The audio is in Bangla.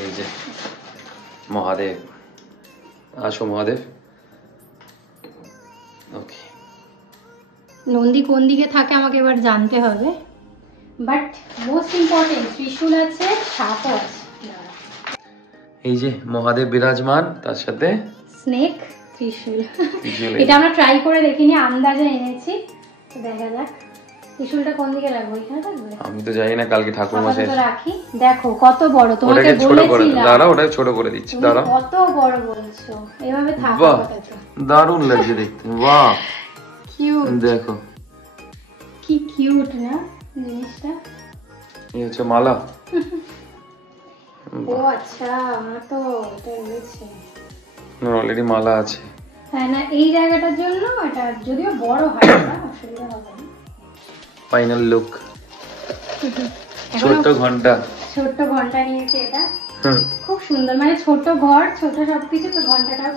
এই যে মহাদেব, আসো মহাদেব। ওকে, নন্দী কোন দিকে থাকে আমাকে এবার জানতে হবে, বাট মোস্ট ইম্পর্টেন্ট ত্রিশূল আছে, সাপও আছে। এই যে মহাদেব বিরাজমান, তার সাথে স্নেক, ত্রিশূল। এটা আমরা ট্রাই করে দেখিনি, আন্দাজে এনেছি, তো দেখা যাক ত্রিশূলটা কোন দিকে রাখবো, এখানে থাকবে? আমি তো জানি না, কালকে ঠাকুর মশাই রাখি। দেখো কত বড়, তোমাকে বলেছিলাম। দাঁড়াও, ওটাকে ছোট করে দিচ্ছি, দাঁড়াও। কত বড় বলছো, এভাবে থাকো। বাহ, দারুণ লাগছে দেখতে, বাহ কিউট, দেখো কি কিউট না জিনিসটা। এই হচ্ছে মালা। ও আচ্ছা, আমার তো এটা রয়েছে, অলরেডি মালা আছে। হ্যাঁ না, এই জায়গাটার জন্য এটা যদিও বড় হয় না, অসুবিধা হবে না। ফাইনাল লুক, ছোট্ট ঘন্টা, ছোট্ট ঘন্টা নিয়েছে এটা, খুব সুন্দর, মানে ছোট ঘর ছোট সবকিছু, তো ঘন্টাটাও